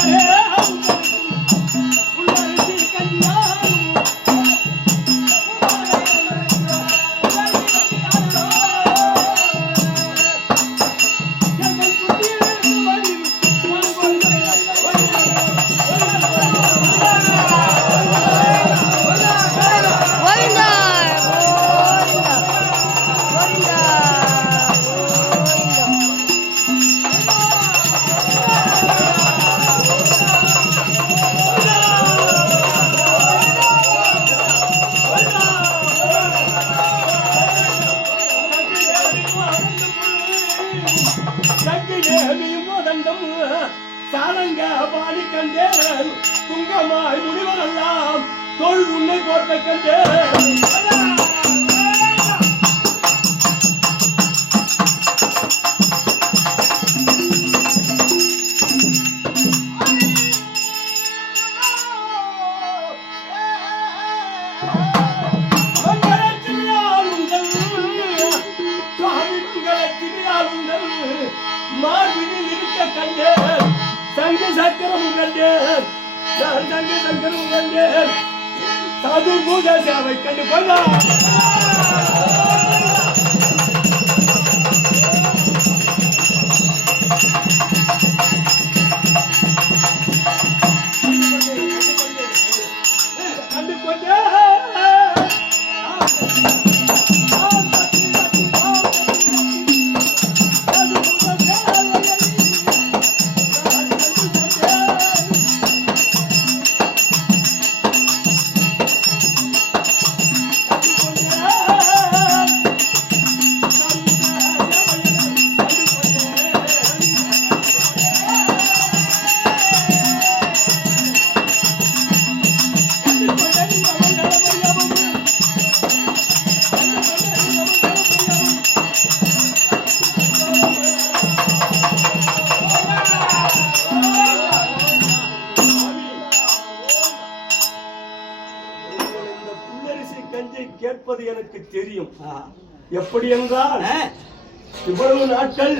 है சாலங்க பாடி கண்டேன் துங்கமாய் முடிவரெல்லாம் தோல் உன்னை போட்ட கண்டேன் மார்பினில் இருக்க கண்டேன். சங்க சக்கரம் கண்டேன் நான் சங்க சக்கரம் கண்டேன் சாது பூஜா சேவை கண்டு கொண்டா கஞ்சை கேட்பது எனக்கு தெரியும். எப்படி என்றால் இவ்வளவு நாட்கள்